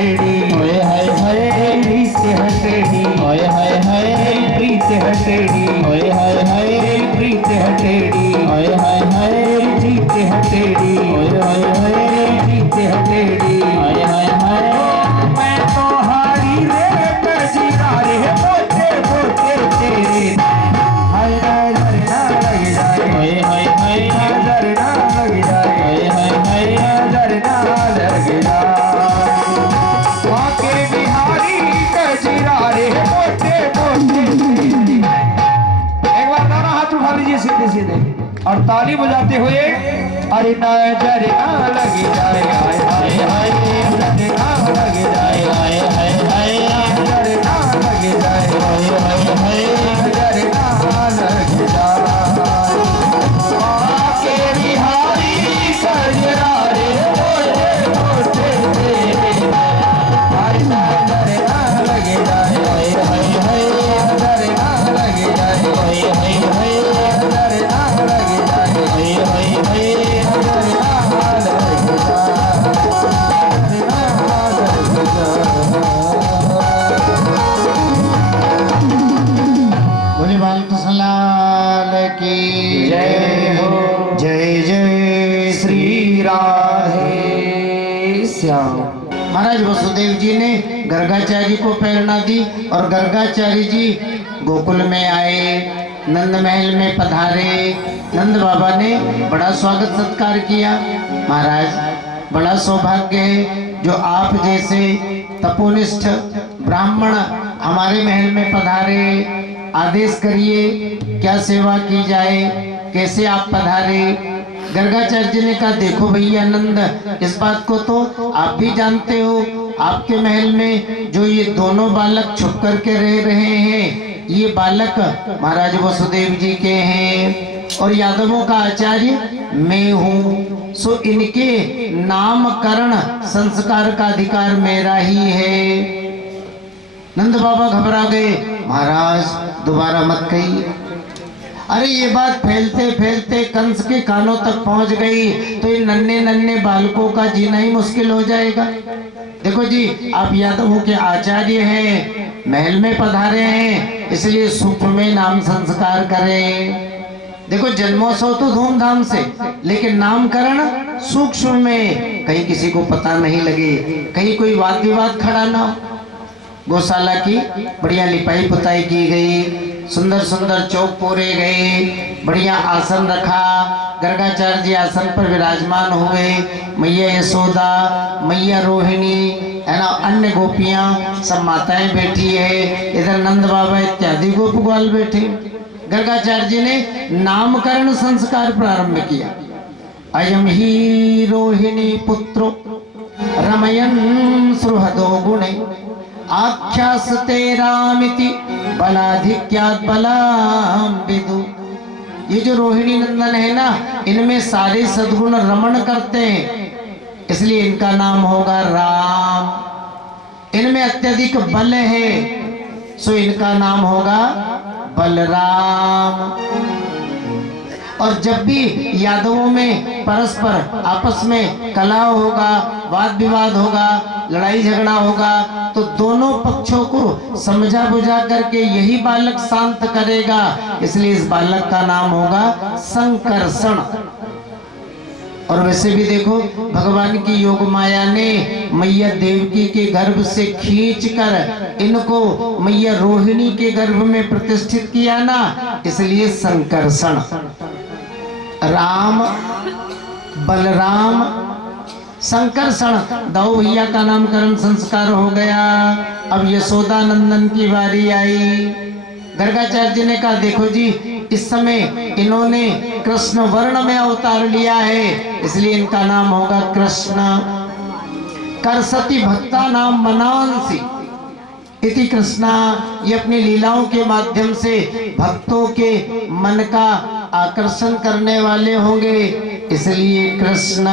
हटेड़ी, ओए हाय हाय प्रीत हटेड़ी, ओए हाय हाय प्रीत हटेड़ी, ओए हाय हाय प्रीत हटेड़ी, ओए हाय हाय प्रीत हटेड़ी, ओए हाय हाय प्रीत हटेड़ी, ओए हाय हाय मैं तो हारी रे कजीरा रे पोते पोते तेरे हाय नजर ना लग जाए, हाय हाय हाय नजर ना लग जाए, हाय हाय हाय नजर ना लग जाए आके बिहारी कजीरा रे पोते पोते तेरे। एक बार दोनों हाथ उठा लीजिए सीधे सीधे और ताली बजाते हुए अरे नजर ना लग जाए, हाय हाय हाय नजर ना लग जाए, हाय हाय हाय नजर ना लग जाए, हाय हाय हाय नजर ना लग जाए आके बिहारी कजरा रे पोते पोते तेरे हाय नजर ना लग जाए, हाय हाय हाय नजर ना लग जाए, हाय हाय हाय नजर ना लग जाए, हाय हाय हाय नजर ना लग बोले बालकृष्ण लाल की जय हो। जय जय श्री राधे श्याम। महाराज वसुदेव जी ने गर्गाचार्य को प्रेरणा दी और गर्गाचार्य जी गोकुल में आए, नंद महल में पधारे। नंद बाबा ने बड़ा स्वागत सत्कार किया। महाराज बड़ा सौभाग्य है जो आप जैसे तपोनिष्ठ ब्राह्मण हमारे महल में पधारे। आदेश करिए क्या सेवा की जाए, कैसे आप पधारे। गर्गाचार्य जी ने कहा देखो भैया नंद, इस बात को तो आप भी जानते हो, आपके महल में जो ये दोनों बालक छुप करके रह रहे हैं, ये बालक महाराज वसुदेव जी के हैं और यादवों का आचार्य मैं हूँ, सो इनके नामकरण संस्कार का अधिकार मेरा ही है। नंद बाबा घबरा गए, महाराज दोबारा मत कहिए। अरे ये बात फैलते फैलते कंस के कानों तक पहुंच गई तो इन नन्हे नन्हे बालकों का जीना ही मुश्किल हो जाएगा। देखो जी, आप यादवों के आचार्य हैं, महल में पधारे हैं, इसलिए सूक्ष्म में नाम संस्कार करें। देखो जन्मोत्सव तो धूमधाम से, लेकिन नामकरण सूक्ष्म में, कहीं किसी को पता नहीं लगे, कहीं कोई वाद विवाद खड़ा ना हो। गौशाला की बढ़िया लिपाई पुताई की गई, सुंदर सुंदर चौक पोरे गए, बढ़िया आसन रखा। गर्गाचार्य जी आसन पर विराजमान हुए, मैया यशोदा, मैया रोहिणी है ना, अन्य गोपियां सब माताएं बैठी है, इधर नंद बाबा इत्यादि गोप ग्वाल बैठे। गर्गाचार्य जी ने नामकरण संस्कार प्रारंभ किया। अयम ही रोहिणी पुत्रो रमयन् सुहृदो गुणे आख्यास्ते रामिति बलाधिक्यात् बलां विदु। ये जो रोहिणी नंदन है ना, इनमें सारे सद्गुण रमण करते हैं, इसलिए इनका नाम होगा राम। इनमें अत्यधिक बल है, सो इनका नाम होगा बलराम। और जब भी यादवों में परस्पर आपस में कलह होगा, वाद विवाद होगा, लड़ाई झगड़ा होगा, तो दोनों पक्षों को समझा बुझा करके यही बालक शांत करेगा, इसलिए इस बालक का नाम होगा संकर्षण। और वैसे भी देखो, भगवान की योग माया ने मैया देवकी के गर्भ से खींचकर इनको मैया रोहिणी के गर्भ में प्रतिष्ठित किया ना, इसलिए संकर्षण। राम, बलराम, संकर्षण, दो भैया का नामकरण संस्कार हो गया। अब यशोदा नंदन की बारी आई। गर्गाचार्य जी ने कहा देखो जी, इस समय इन्होंने कृष्ण वर्ण में अवतार लिया है, इसलिए इनका नाम होगा कृष्ण। करसती भक्ता नाम मनांसी इति कृष्णा। ये अपनी लीलाओं के माध्यम से भक्तों के मन का आकर्षण करने वाले होंगे, इसलिए कृष्ण।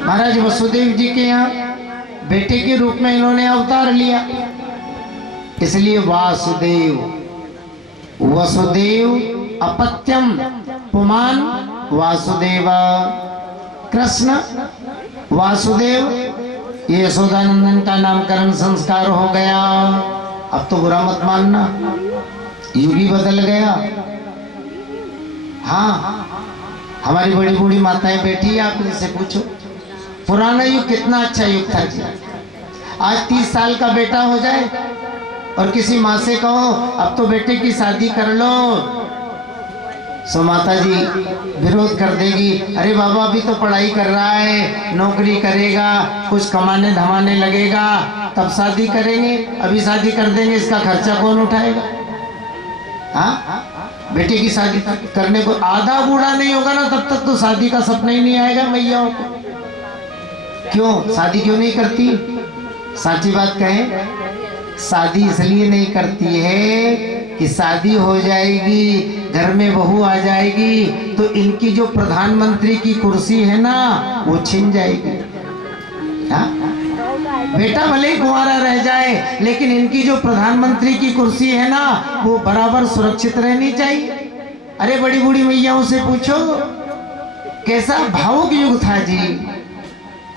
महाराज वसुदेव जी के यहाँ बेटे के रूप में इन्होंने अवतार लिया, इसलिए वासुदेव। वसुदेव अपत्यम पुमान वासुदेव। कृष्ण वासुदेव ये यशोदानंदन का नामकरण संस्कार हो गया। अब तो बुरा मत मानना, युग ही बदल गया। हाँ, हमारी बड़ी बूढ़ी माताएं बैठी है, आप इनसे पूछो पुराना युग कितना अच्छा युग था जी। आज 30 साल का बेटा हो जाए और किसी माँ से कहो अब तो बेटे की शादी कर लो, सो माता जी विरोध कर देगी। अरे बाबा अभी तो पढ़ाई कर रहा है, नौकरी करेगा, कुछ कमाने धमाने लगेगा, तब शादी करेंगे, अभी शादी कर देंगे इसका खर्चा कौन उठाएगा। हाँ, बेटे की शादी करने को आधा बूढ़ा नहीं होगा ना तब तक तो शादी का सपना ही नहीं आएगा मैयाओं को। क्यों शादी क्यों नहीं करती? साची बात कहें, शादी इसलिए नहीं करती है कि शादी हो जाएगी, घर में बहू आ जाएगी तो इनकी जो प्रधानमंत्री की कुर्सी है ना वो छिन जाएगी। हाँ? बेटा भले ही कुंवारा रह जाए लेकिन इनकी जो प्रधानमंत्री की कुर्सी है ना वो बराबर सुरक्षित रहनी चाहिए। अरे बड़ी बूढ़ी मैयाओं से पूछो कैसा भावुक युग था जी।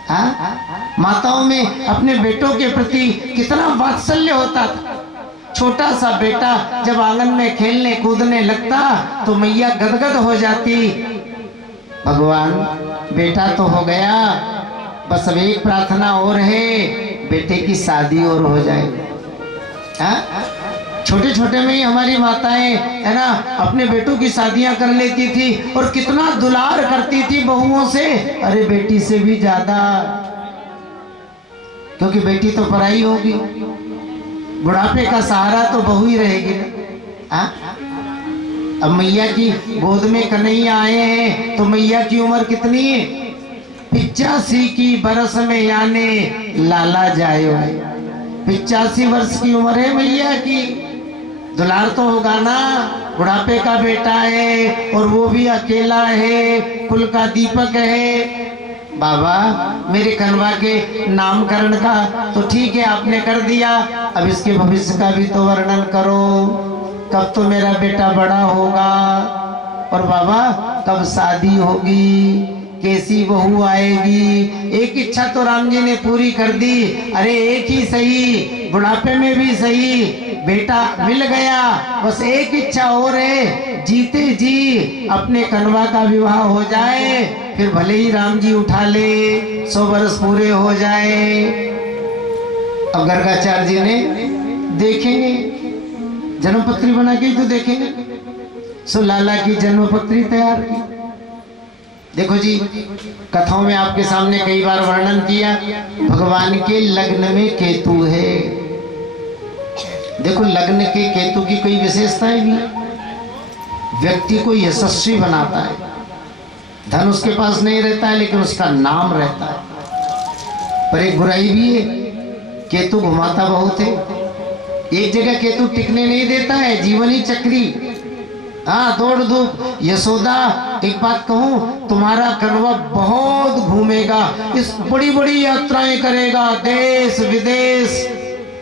हाँ? माताओं में अपने बेटों के प्रति कितना वात्सल्य होता था। छोटा सा बेटा जब आंगन में खेलने कूदने लगता तो मैया गदगद हो जाती। भगवान बेटा तो हो गया, बस अब एक प्रार्थना और है, बेटे की शादी और हो जाए। हाँ? छोटे छोटे में ही हमारी माताएं है ना अपने बेटों की शादियां कर लेती थी और कितना दुलार करती थी बहुओं से, अरे बेटी से भी ज्यादा, क्योंकि बेटी तो पराई होगी, बुढ़ापे का सहारा तो बहू ही रहेगी ना। हाँ? अब मैया की गोद में कन्हैया आए हैं तो मैया की उम्र कितनी है? 85 की बरस में याने लाला जायो है। 85 वर्ष की उम्र है मैया की। दुलार तो होगा ना, बुढ़ापे का बेटा है और वो भी अकेला है, कुल का दीपक है। बाबा मेरे कन्वा के नामकरण का तो ठीक है आपने कर दिया, अब इसके भविष्य का भी तो वर्णन करो। कब तो मेरा बेटा बड़ा होगा और बाबा कब शादी होगी, कैसी बहू आएगी। एक इच्छा तो राम जी ने पूरी कर दी। अरे एक ही सही, बुढ़ापे में भी सही, बेटा मिल गया। बस एक इच्छा और है, जीते जी अपने कन्वा का विवाह हो जाए, फिर भले ही राम जी उठा ले, 100 वर्ष पूरे हो जाए। अब गर्गाचार्य जी ने देखेंगे, जन्मपत्री बना के तो देखेंगे। सो लाला की जन्मपत्री तैयार की। देखो जी कथाओं में आपके सामने कई बार वर्णन किया, भगवान के लग्न में केतु है। देखो लग्न के केतु की कोई विशेषताएं भी, व्यक्ति को यशस्वी बनाता है। धन उसके पास नहीं रहता है लेकिन उसका नाम रहता है। पर एक बुराई भी है, केतु घुमाता बहुत है। एक जगह केतु टिकने नहीं देता है, जीवन ही चक्री। हाँ दौड़ धूप। यशोदा एक बात कहूँ, तुम्हारा कन्वा बहुत घूमेगा, इस बड़ी बड़ी यात्राएं करेगा, देश विदेश,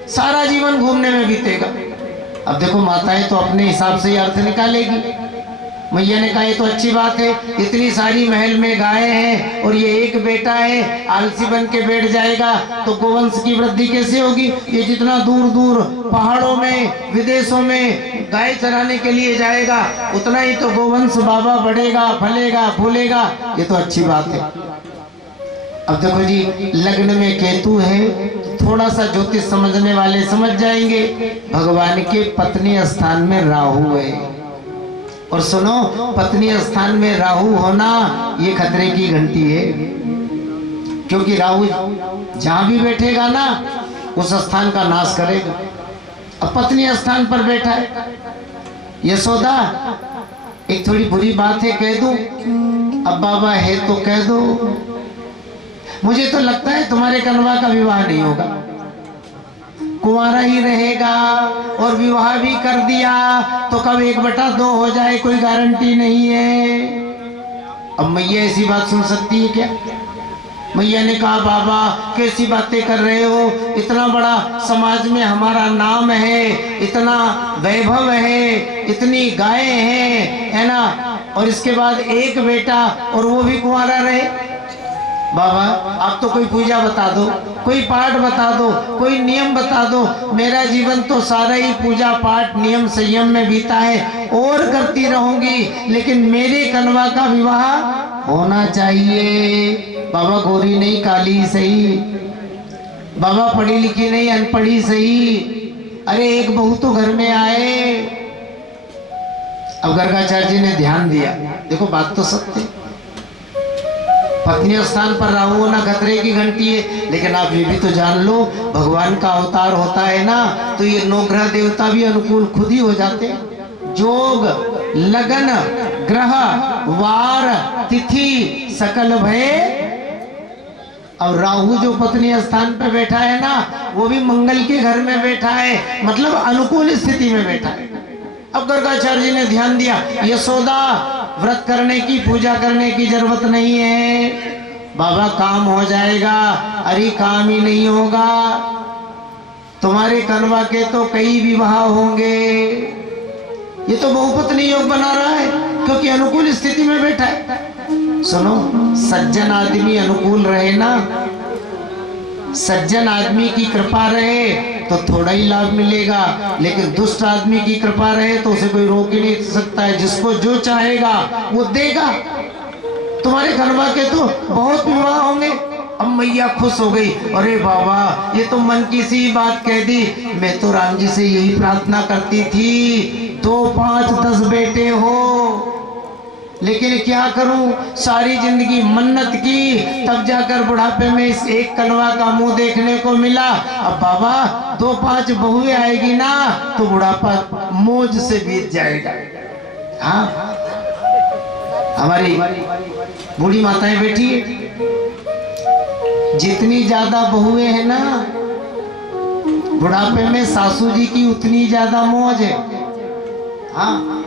सारा जीवन घूमने में बीतेगा। अब देखो माताएं तो अपने हिसाब से ही अर्थ निकालेगी। मैया ने कहा ये तो अच्छी बात है, इतनी सारी महल में गाय हैं और ये एक बेटा है, आलसी बन के बैठ जाएगा तो गोवंश की वृद्धि कैसे होगी। ये जितना दूर दूर पहाड़ों में विदेशों में गाय चराने के लिए जाएगा उतना ही तो गोवंश बाबा बढ़ेगा, फलेगा, फूलेगा। ये तो अच्छी बात है। अब देखो जी लग्न में केतु है, थोड़ा सा ज्योतिष समझने वाले समझ जाएंगे, भगवान के पत्नी स्थान में राहु है। और सुनो, पत्नी स्थान में राहु होना ये खतरे की घंटी है, क्योंकि राहु जहां भी बैठेगा ना उस स्थान का नाश करेगा। अब पत्नी स्थान पर बैठा है। यशोदा एक थोड़ी बुरी बात है, कह दूं? अब बाबा है तो कह दो। मुझे तो लगता है तुम्हारे कन्वा का विवाह नहीं होगा, कुंवारा ही रहेगा, और विवाह भी कर दिया तो कब 1/2 हो जाए कोई गारंटी नहीं है। अब मैया ऐसी बात सुन सकती है क्या? मैया ने कहा बाबा कैसी बातें कर रहे हो, इतना बड़ा समाज में हमारा नाम है, इतना वैभव है, इतनी गायें हैं, है ना, और इसके बाद एक बेटा और वो भी कुंवारा रहे। बाबा आप तो कोई पूजा बता दो, कोई पाठ बता दो, कोई नियम बता दो। मेरा जीवन तो सारा ही पूजा पाठ नियम संयम में बीता है, और करती रहूंगी, लेकिन मेरे कन्वा का विवाह होना चाहिए। बाबा गोरी नहीं काली सही, बाबा पढ़ी लिखी नहीं अनपढ़ी सही। अरे एक बहू तो घर में आए। अब गर्गाचार्य जी ने ध्यान दिया, देखो बात तो सत्य, पत्नी स्थान पर राहु ना खतरे की घंटी है। लेकिन आप ये भी तो जान लो, भगवान का अवतार होता है ना, तो ये नौ ग्रह देवता भी अनुकूल खुद ही हो जाते हैं। जोग लगन ग्रह वार तिथि सकल भय। और राहु जो पत्नी स्थान पे बैठा है ना, वो भी मंगल के घर में बैठा है, मतलब अनुकूल स्थिति में बैठा है। अब गर्गाचार्य जी ने ध्यान दिया, यशोदा व्रत करने की पूजा करने की जरूरत नहीं है, बाबा काम हो जाएगा। अरे काम ही नहीं होगा, तुम्हारे कन्वा के तो कई विवाह होंगे। ये तो बहुपत्नी योग बना रहा है, क्योंकि अनुकूल स्थिति में बैठा है। सुनो, सज्जन आदमी अनुकूल रहे ना, सज्जन आदमी की कृपा रहे तो थोड़ा ही लाभ मिलेगा, लेकिन दुष्ट आदमी की कृपा रहे तो उसे कोई रोक ही नहीं सकता है। जिसको जो चाहेगा वो देगा। तुम्हारे कन्वा के तो बहुत विवाह होंगे। अब मैया खुश हो गई, अरे बाबा ये तो मन की सी बात कह दी, मैं तो राम जी से यही प्रार्थना करती थी 2 5 10 बेटे हो, लेकिन क्या करूं, सारी जिंदगी मन्नत की, तब जाकर बुढ़ापे में इस एक कन्वा का मुंह देखने को मिला। अब बाबा 2 5 बहुएं आएगी ना, तो बुढ़ापा मौज से बीत जाएगा। हाँ, हमारी बूढ़ी माताएं बैठी है, जितनी ज्यादा बहुएं हैं ना, बुढ़ापे में सासू जी की उतनी ज्यादा मौज है। हाँ,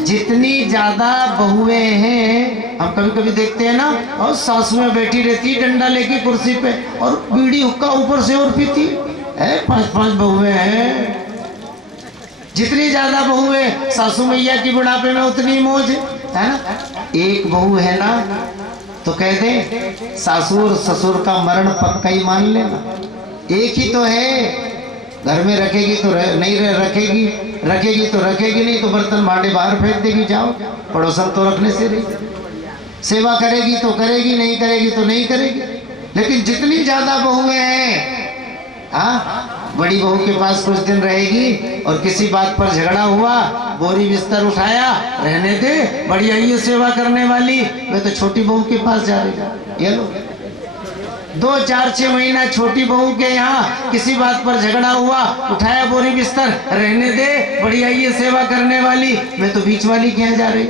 जितनी ज्यादा बहुएं हैं, हम कभी कभी देखते हैं ना, और सासुएं बैठी रहती डंडा लेके कुर्सी पे, और बीड़ी हुक्का ऊपर से और पीती है। 5 5 बहुएं हैं। जितनी ज्यादा बहुएं सासू मैया की बुढ़ापे में उतनी मौज है ना। एक बहू है ना, तो कह दे सासू और ससुर का मरण पक्का ही मान लेना। एक ही तो है, घर में रखेगी तो नहीं रखेगी, रखेगी तो रखेगी, नहीं तो बर्तन भांडे बाहर फेंक देगी। जाओ, पड़ोसन तो रखने से रही, सेवा करेगी तो करेगी, नहीं करेगी तो नहीं करेगी। लेकिन जितनी ज्यादा बहुएं हैं, हाँ, बड़ी बहू के पास कुछ दिन रहेगी और किसी बात पर झगड़ा हुआ, बोरी बिस्तर उठाया, रहने दे, बड़ी आई है सेवा करने वाली, मैं तो छोटी बहू के पास जा रही। ये लो, 2 4 6 महीना छोटी बहू के यहाँ किसी बात पर झगड़ा हुआ, उठाया बोरी बिस्तर, रहने दे, बड़ी आई है सेवा करने वाली, मैं तो बीच वाली के यहाँ जा रही।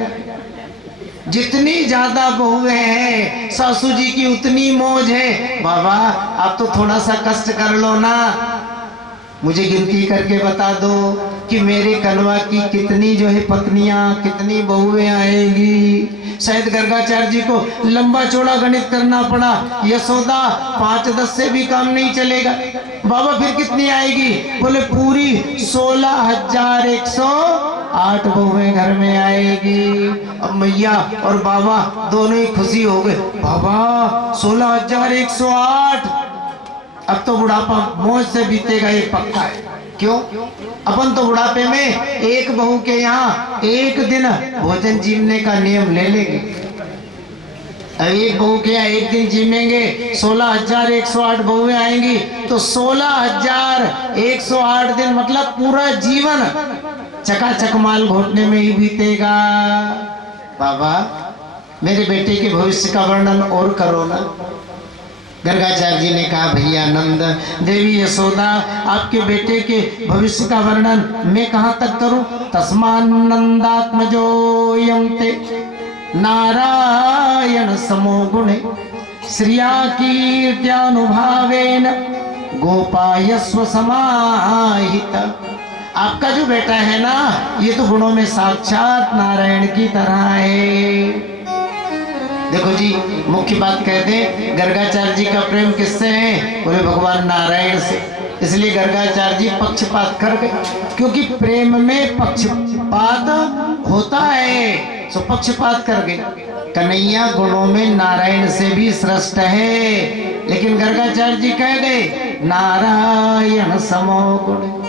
जितनी ज्यादा बहुएं हैं सासू जी की उतनी मौज है। बाबा आप तो थोड़ा सा कष्ट कर लो ना, मुझे गिनती करके बता दो कि मेरे कन्वा की कितनी जो है पत्नियां, कितनी बहुएं आएगी। शायद गर्गाचार्य जी को लंबा चौड़ा गणित करना पड़ा, यशोदा 5 10 से भी काम नहीं चलेगा। बाबा फिर कितनी आएगी? बोले पूरी 16,108 बहुएं घर में आएगी। अब मैया और बाबा दोनों ही खुशी हो गए। बाबा 16,108, अब तो बुढ़ापा मौज से बीतेगा, ये पक्का है। क्यों? अपन तो बुढ़ापे में एक बहू के यहाँ एक दिन भोजन जीवने का नियम ले लेंगे। एक बहू के यहाँ एक दिन जीवेंगे, 16,108 बहुएं आएंगी, तो 16,108 दिन मतलब पूरा जीवन चकाचक माल घोटने में ही बीतेगा। बाबा मेरे बेटे के भविष्य का वर्णन और करो ना। गर्गाचार्य जी ने कहा, भैया नंद, देवी यशोदा, आपके बेटे के भविष्य का वर्णन मैं कहाँ तक करूं? तस्मान नंदात्मजोयं ते नारायण समो गुणे श्रिया कीर्त्यानुभावेन गोपायस्व समाहित। आपका जो बेटा है ना, ये तो गुणों में साक्षात नारायण की तरह है। देखो जी, मुख्य बात कहते हैं गर्गाचार्य जी का प्रेम किससे है? बोले भगवान नारायण से। इसलिए गर्गाचार्य जी पक्षपात कर गए, क्योंकि प्रेम में पक्षपात होता है। सो पक्षपात कर गए। कन्हैया गुणों में नारायण से भी श्रेष्ठ है, लेकिन गर्गाचार्य जी कह गए नारायण समो गुण।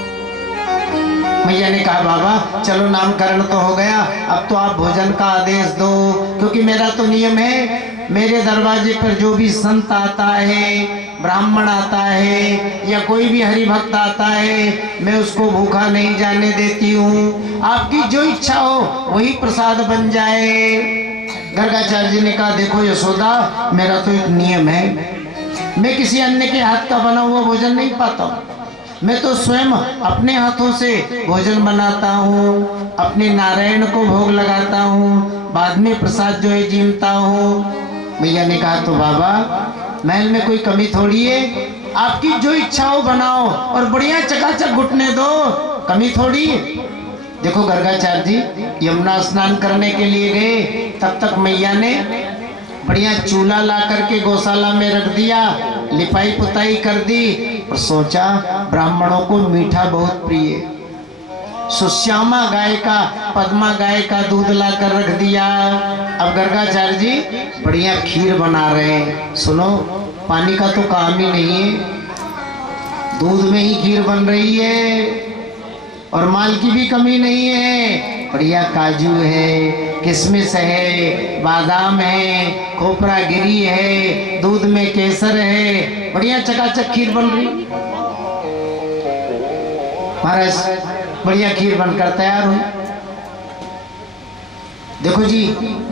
मैया ने कहा बाबा चलो नामकरण तो हो गया, अब तो आप भोजन का आदेश दो, क्योंकि मेरा तो नियम है मेरे दरवाजे पर जो भी संत आता है, ब्राह्मण आता है या कोई भी हरि भक्त आता है, मैं उसको भूखा नहीं जाने देती हूँ। आपकी जो इच्छा हो वही प्रसाद बन जाए। गर्गाचार्य जी ने कहा देखो यशोदा, मेरा तो एक नियम है, मैं किसी अन्य के हाथ का बना हुआ भोजन नहीं पाता हूँ। मैं तो स्वयं अपने हाथों से भोजन बनाता हूँ, अपने नारायण को भोग लगाता हूँ, बाद में प्रसाद जो है जीमता हूँ। मैया ने कहा तो बाबा महल में कोई कमी थोड़ी है, आपकी जो इच्छा हो बनाओ और बढ़िया चकाचक घुटने दो, कमी थोड़ी। देखो गर्गाचार्य जी यमुना स्नान करने के लिए गए, तब तक मैया ने बढ़िया चूल्हा ला करके गौशाला में रख दिया, लिपाई पुताई कर दी और सोचा ब्राह्मणों को मीठा बहुत प्रिय है, सुश्यामा गाय का, पद्मा गाय का दूध ला कर रख दिया। अब गर्गाचार्य जी बढ़िया खीर बना रहे हैं। सुनो, पानी का तो काम ही नहीं है, दूध में ही खीर बन रही है और माल की भी कमी नहीं है। बढ़िया काजू है, किशमिश है, बादाम है, खोपरा गिरी है, दूध में केसर है, बढ़िया चकाचक खीर बन रही। महाराज बढ़िया खीर बनकर तैयार हुई। देखो जी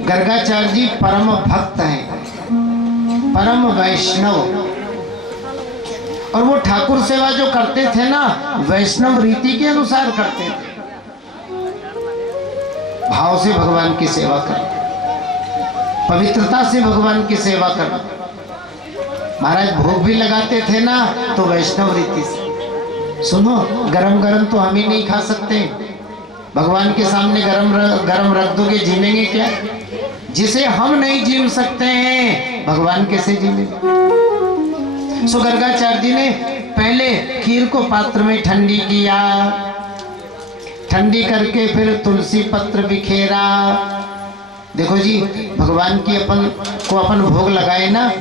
गर्गाचार्य जी परम भक्त हैं, परम वैष्णव, और वो ठाकुर सेवा जो करते थे ना वैष्णव रीति के अनुसार करते थे, भाव से भगवान की सेवा कर, पवित्रता से भगवान की सेवा कर। महाराज भोग भी लगाते थे ना तो वैष्णव रीति से। सुनो, गरम गरम तो हम ही नहीं खा सकते, भगवान के सामने गरम रख दोगे, जीमेंगे क्या? जिसे हम नहीं जीम सकते हैं भगवान कैसे जीमेंगे? सो गर्गाचार्य जी ने पहले खीर को पात्र में ठंडी किया, ठंडी करके फिर तुलसी पत्र बिखेरा। देखो जी भगवान की अपन भोग लगाए ना,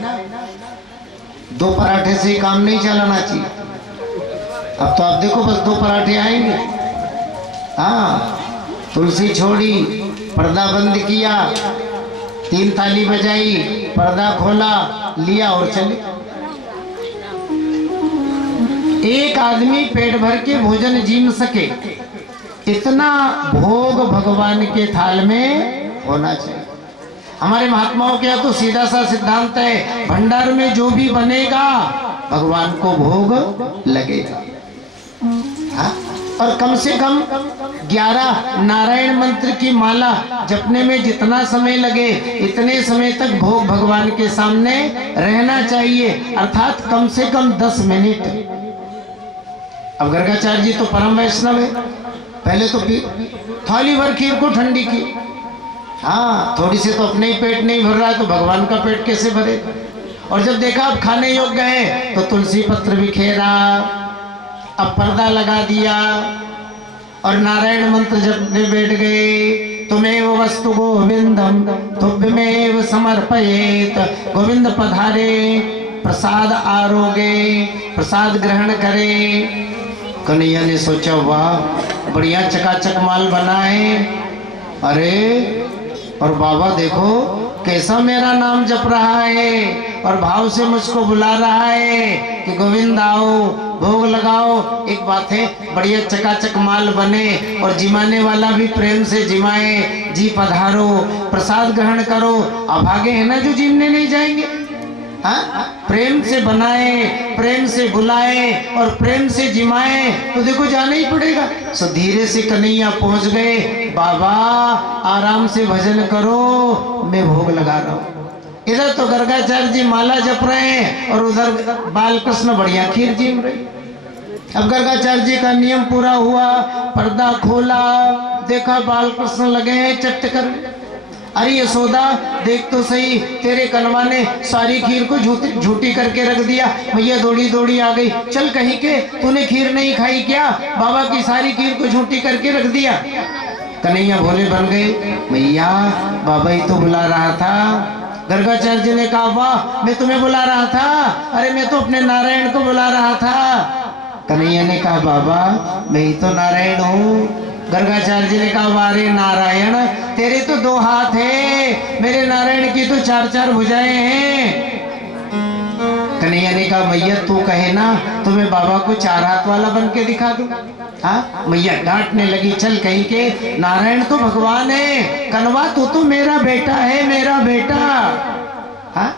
2 पराठे से काम नहीं चलाना चाहिए। अब तो आप देखो बस 2 पराठे आएंगे। हाँ, तुलसी छोड़ी, पर्दा बंद किया, 3 ताली बजाई, पर्दा खोला, लिया और चले। एक आदमी पेट भर के भोजन जीम सके इतना भोग भगवान के थाल में होना चाहिए। हमारे महात्माओं के यहाँ तो सीधा सा सिद्धांत है, भंडार में जो भी बनेगा भगवान को भोग लगेगा। हाँ? और कम से कम 11 नारायण मंत्र की माला जपने में जितना समय लगे इतने समय तक भोग भगवान के सामने रहना चाहिए, अर्थात कम से कम 10 मिनट। अब गर्गाचार्य जी तो परम वैष्णव है, पहले तो थाली भर खीर को ठंडी की। हाँ, थोड़ी सी तो अपने ही पेट नहीं भर रहा है तो भगवान का पेट कैसे भरे? और जब देखा अब खाने योग्य है तो तुलसी पत्र बिखेरा, अब पर्दा लगा दिया और नारायण मंत्र जपने बैठ गए। तुम्हें वो वस्तु गोविंदम तुभ्यमेव समर्पयेत। गोविंद पधारे, प्रसाद आरोगे, प्रसाद ग्रहण करे। कन्हैया ने सोचा वाह बढ़िया चकाचक माल बना है, अरे और बाबा देखो कैसा मेरा नाम जप रहा है और भाव से मुझको बुला रहा है कि गोविंद आओ भोग लगाओ। एक बात है, बढ़िया चकाचक माल बने और जिमाने वाला भी प्रेम से जिमाए, जी पधारो, प्रसाद ग्रहण करो। अभागे है ना जो जिमने नहीं जाएंगे। हाँ, प्रेम से बनाए, प्रेम से बुलाए और प्रेम से जिमाए तो देखो जाना ही पड़ेगा। सो धीरे से कन्हैया पहुंच गए। बाबा आराम से भजन करो, मैं भोग लगा रहा हूँ। इधर तो गर्गाचार्य जी माला जप रहे हैं और उधर बालकृष्ण बढ़िया खीर जीम रहे। अब गर्गाचार्य जी का नियम पूरा हुआ, पर्दा खोला, देखा बालकृष्ण लगे हैं चट्ट कर। अरे यशोदा देख तो सही, तेरे कनवा ने सारी खीर को झूठी करके रख दिया। भैया दौड़ी दौड़ी आ गई, चल कहीं के तूने खीर नहीं खाई क्या? बाबा की सारी खीर को झूठी करके रख दिया। कन्हैया भोले बन गए। मैया बाबा ही तो बुला रहा था। गर्गाचार्य जी ने कहा वाह, मैं तुम्हें बुला रहा था? अरे मैं तो अपने नारायण को बुला रहा था। कन्हैया ने कहा बाबा मैं ही तो नारायण हूँ। गर्गाचार्य जी ने कहा वारे नारायण, तेरे तो 2 हाथ है, मेरे नारायण की तो 4-4 भुजाएं हैं। कन्हैया ने कहा मैया तू कहे ना तो मैं बाबा को 4 हाथ वाला बन के दिखा दूं। हाँ, मैया डांटने लगी, चल कहीं के, नारायण तो भगवान है, कनवा तू तो मेरा बेटा है, मेरा बेटा। हाँ,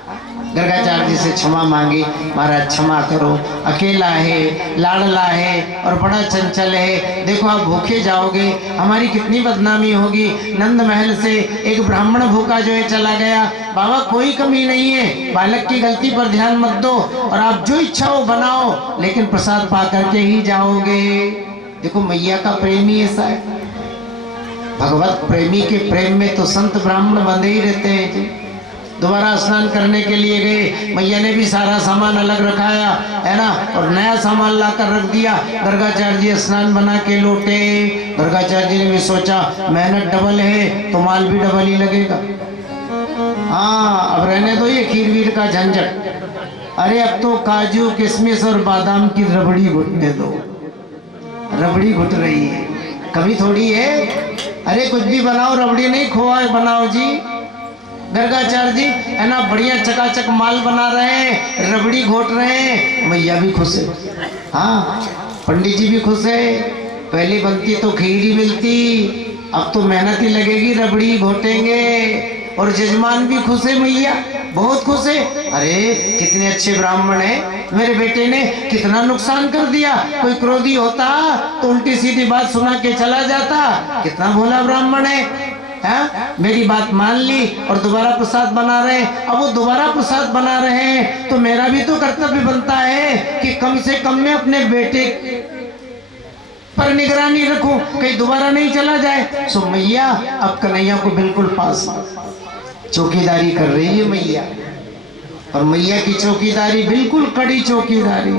गर्गाचार्य जी से क्षमा मांगी, महाराज क्षमा करो, अकेला है, लाडला है और बड़ा चंचल है, देखो आप भूखे जाओगे, हमारी कितनी बदनामी होगी। नंद महल से एक ब्राह्मण भूखा जो है चला गया। बाबा कोई कमी नहीं है, बालक की गलती पर ध्यान मत दो और आप जो इच्छा हो बनाओ, लेकिन प्रसाद पा करके ही जाओगे। देखो मैया का प्रेम ही ऐसा है। भगवत प्रेमी के प्रेम में तो संत ब्राह्मण बंधे ही रहते हैं। दोबारा स्नान करने के लिए गए, मैया ने भी सारा सामान अलग रखाया है ना, और नया सामान लाकर रख दिया। गर्गाचार्य जी स्नान बना के लौटे। गर्गाचार्य जी ने भी सोचा मेहनत डबल है तो माल भी डबल ही लगेगा। हाँ, अब रहने दो ये खीर वीर का झंझट। अरे अब तो काजू किशमिश और बादाम की रबड़ी घुटने दो। रबड़ी घुट रही है, कभी थोड़ी है। अरे कुछ भी बनाओ, रबड़ी नहीं खोआ बनाओ जी। गर्गाचार्य जी है ना बढ़िया चकाचक माल बना रहे हैं, रबड़ी घोट रहे हैं, मैया भी खुश है। हाँ, पंडित जी भी खुश है। पहले बनती तो खीर ही मिलती, अब तो मेहनत ही लगेगी, रबड़ी घोटेंगे। और जजमान भी खुश है, मैया बहुत खुश है। अरे कितने अच्छे ब्राह्मण हैं, मेरे बेटे ने कितना नुकसान कर दिया। कोई क्रोधी होता तो उल्टी सीधी बात सुना के चला जाता। कितना भोला ब्राह्मण है। हाँ? मेरी बात मान ली और दोबारा प्रसाद बना रहे हैं। अब वो दोबारा प्रसाद बना रहे हैं तो मेरा भी तो कर्तव्य बनता है कि कम से कम मैं अपने बेटे पर निगरानी रखूं, कहीं दोबारा नहीं चला जाए। सो मैया अब कन्हैया को बिल्कुल पास चौकीदारी कर रही है मैया, और मैया की चौकीदारी बिल्कुल कड़ी चौकीदारी।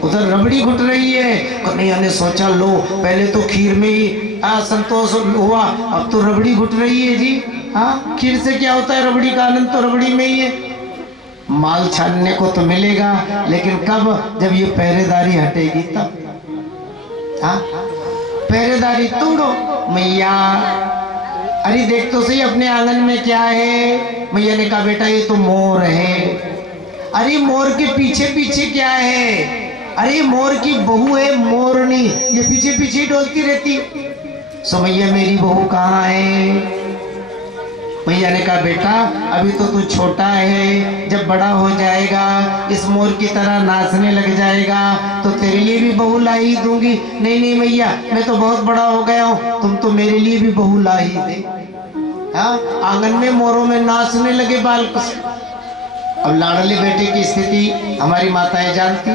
उधर रबड़ी घुट रही है। कन्हैया ने सोचा लो पहले तो खीर में ही संतोष हुआ, अब तो रबड़ी घुट रही है जी। हाँ, खीर से क्या होता है, रबड़ी का आनंद तो रबड़ी में ही है। माल छानने को तो मिलेगा, लेकिन कब, जब ये पहरेदारी हटेगी तब। हाँ, पहरेदारी तोड़ो मैया। अरे देख तो सही अपने आंगन में क्या है। मैया ने कहा बेटा ये तो मोर है। अरे मोर के पीछे पीछे क्या है? अरे मोर की बहू है मोरनी, ये पीछे पीछे डोलती रहती। सो मैया मेरी बहू कहाँ है? मैया ने कहा बेटा अभी तो तू छोटा है, जब बड़ा हो जाएगा इस मोर की तरह नाचने लग जाएगा तो तेरे लिए भी बहू ला ही दूंगी। नहीं नहीं मैया मैं तो बहुत बड़ा हो गया हूँ, तुम तो मेरे लिए भी बहू ला ही दे। हाँ, आंगन में मोरों में नाचने लगे बाल। अब लाडले बेटे की स्थिति हमारी माताएं जानती।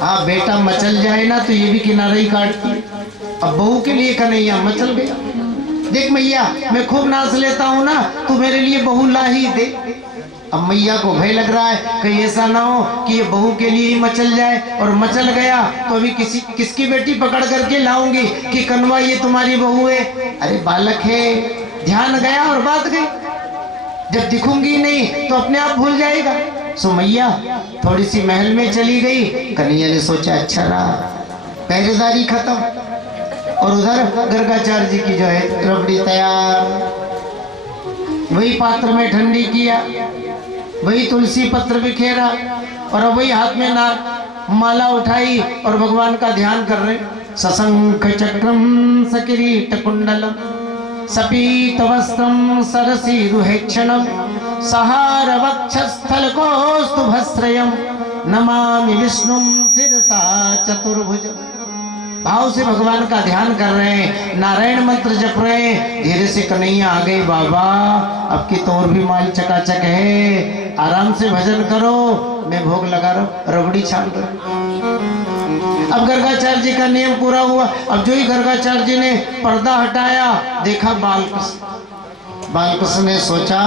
हाँ, बेटा मचल जाए ना तो ये भी किनारे ही काटती। अब बहू के लिए कन्हैया मचल गया। देख मैया मैं खूब नाच लेता हूँ ना, तू मेरे लिए बहू ला ही दे। अब मैया को भय लग रहा है कहीं ऐसा ना हो कि ये बहू के लिए ही मचल जाए, और मचल गया तो अभी किसकी बेटी पकड़ करके लाऊंगी कि कन्वा ये तुम्हारी बहू है। अरे बालक है, ध्यान गया और बात गई। जब दिखूंगी नहीं तो अपने आप भूल जाएगा। सो मैया थोड़ी सी महल में चली गई। कन्हैया ने सोचा अच्छा रहा, पहरेदारी खत्म। और उधर गर्गाचार्य जी की जो है रबड़ी तैयार। वही पात्र में ठंडी किया, वही तुलसी पत्र बिखेरा, और अब वही हाथ में ना माला उठाई और भगवान का ध्यान कर रहे। सशंख चक्रम सकिरीट कुंडलम सपीत वस्त्रम सरसीरुहेक्षणम सहार वक्षस्थल कौस्तुभश्रयम नमामि विष्णुम शिरसा चतुर्भुज। भाव से भगवान का ध्यान कर रहे हैं, नारायण मंत्र जप रहे हैं। धीरे से कन्हैया आ गई। बाबा अब की तो और भी माल चकाचक है, आराम से भजन करो, मैं भोग लगा रहा हूं, रबड़ी छान रहा। अब गर्गाचार्य जी का नियम पूरा हुआ। अब जो ही गर्गाचार्य जी ने पर्दा हटाया देखा बालकृष्ण ने सोचा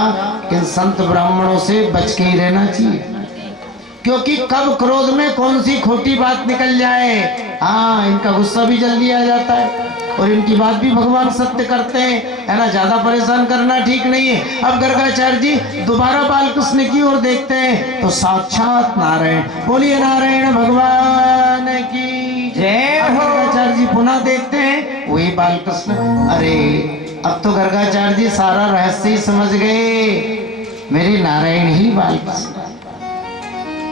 कि संत ब्राह्मणों से बच के ही रहना चाहिए। क्योंकि कब क्रोध में कौन सी खोटी बात निकल जाए। हाँ, इनका गुस्सा भी जल्दी आ जाता है और इनकी बात भी भगवान सत्य करते हैं, है ना। ज्यादा परेशान करना ठीक नहीं है। अब गर्गाचार्य जी दोबारा बालकृष्ण की ओर देखते हैं तो साक्षात नारायण। बोलिए नारायण भगवान की जय। गर्गाचार्य जी पुनः देखते हैं वही बालकृष्ण। अरे अब तो गर्गाचार्य जी सारा रहस्य ही समझ गए, मेरे नारायण ही बालकृष्ण।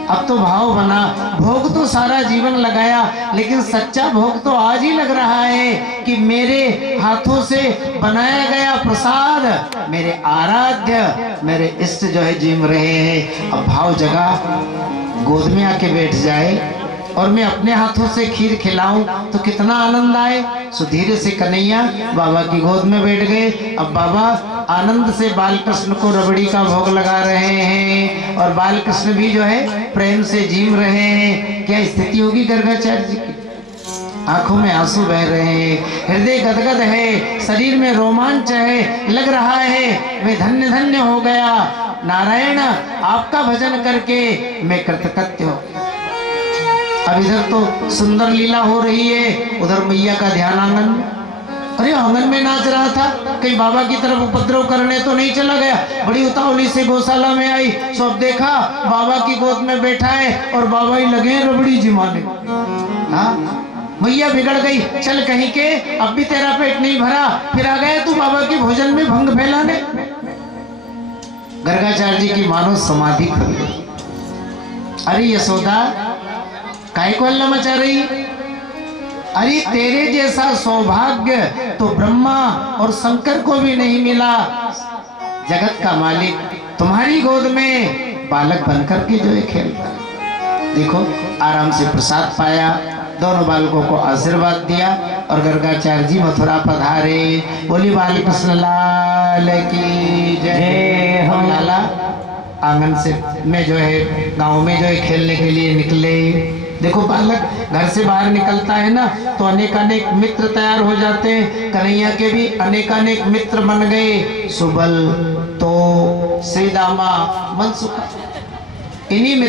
अब तो भाव बना। भोग तो सारा जीवन लगाया, लेकिन सच्चा भोग तो आज ही लग रहा है कि मेरे हाथों से बनाया गया प्रसाद मेरे आराध्य, मेरे इष्ट जो है जिम रहे हैं। अब भाव जगा, गोद में आके बैठ जाए और मैं अपने हाथों से खीर खिलाऊं तो कितना आनंद आए। सो धीरे से कन्हैया बाबा की गोद में बैठ गए। अब बाबा आनंद से बालकृष्ण को रबड़ी का भोग लगा रहे हैं और बालकृष्ण भी जो है प्रेम से जीम रहे हैं। क्या स्थिति होगी गर्गाचार्य जी की। आंखों में आंसू बह रहे हैं, हृदय गदगद है, शरीर में रोमांच है, लग रहा है मैं धन्य धन्य हो गया। नारायण आपका भजन करके मैं कृतकृत्य हूँ। अब इधर तो सुंदर लीला हो रही है, उधर मैया का ध्यान आंगन में। अरे आंगन में नाच रहा था, कहीं बाबा की तरफ उपद्रव करने तो नहीं चला गया। बड़ी उतावली से गौशाला में आई, सो अब देखा बाबा की गोद में बैठा है और बाबा ही लगे हैं रबड़ी जिमाने। हाँ, मैया बिगड़ गई, चल कहीं के अब भी तेरा पेट नहीं भरा, फिर आ गए तू बाबा के भोजन में भंग फैलाने। गर्गाचार्य जी की मानो समाधि खुल गई। अरे यशोदा काय को हल्ला मचा रही। अरे तेरे जैसा सौभाग्य तो ब्रह्मा और शंकर को भी नहीं मिला। जगत का मालिक तुम्हारी गोद में बालक बनकर के जो है खेलता। देखो आराम से प्रसाद पाया, दोनों बालकों को आशीर्वाद दिया और गर्गाचार्य जी मथुरा पधारे। बोली बालकृष्ण लाल की जय। हम लाला आंगन से में जो है गांव में जो है खेलने के लिए निकले। देखो बालक घर से बाहर निकलता है ना तो अनेकानेक मित्र तैयार हो जाते हैं। कन्हैया के भी अनेकानेक मित्र बन गए, सुबल तो श्रीदामा मनसुखा। इन्हीं